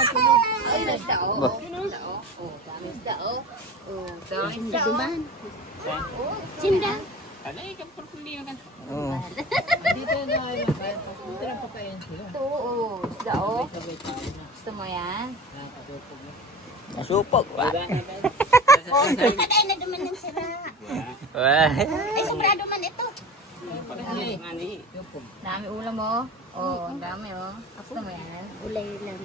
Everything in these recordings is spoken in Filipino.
matulog. Ay, isda o. Isda o. Oh, dami isda o. Oh, dami isda o. Sinda. Alay, kapag kundi ka. Oo. Dito na ay dito lang pagkain sila. Ito o. Isda o. Gusto mo yan? Nasupog ba? Oh, ay na duman ng sira. Ay, sobrado man ito. Dami ulam mo. Oh, ang dami o. Gusto mo yan? Ulay lang.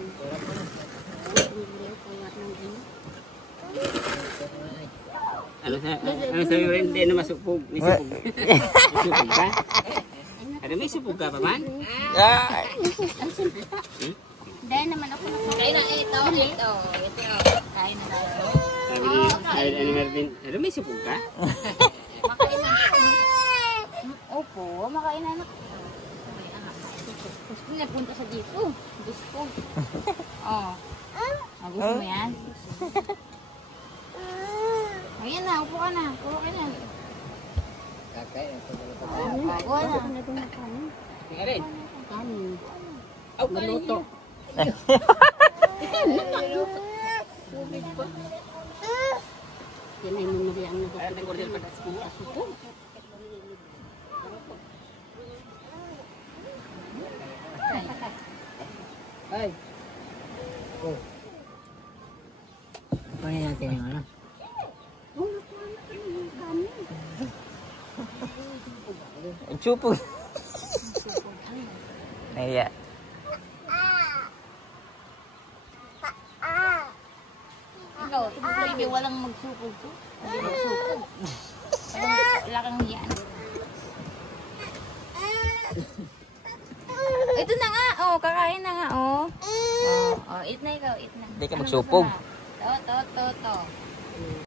Ano sabi mo rin, hindi na masupog. May supog. Masupog ka? Ano may supog ka pa man? Ang simplita. Dahil naman ako Kain na ito. Ito. Kain na tayo. Sabi ni Mervin, ano may supog ka? Makain na. Opo, makain na anak. Gusto niya punta sa dito. Gusto. Oh. Gusto mo yan? Ayan na, upo ka na. Puro ka na. Kakain. Upo na. Tingnan rin. kanin. Aw, maluto. Yan ay memori ang Ay, nag-order pa sa kuha. suko. Ay. Oh. Kunin natin yung ano. Supog. Naya. Ikaw, baby, walang magsukog to. Hindi magsukog. Wala kang yan. Ito na nga, oh, kakain na nga, oh. Oh, eat na ikaw, eat na. Hindi ka magsupog. To.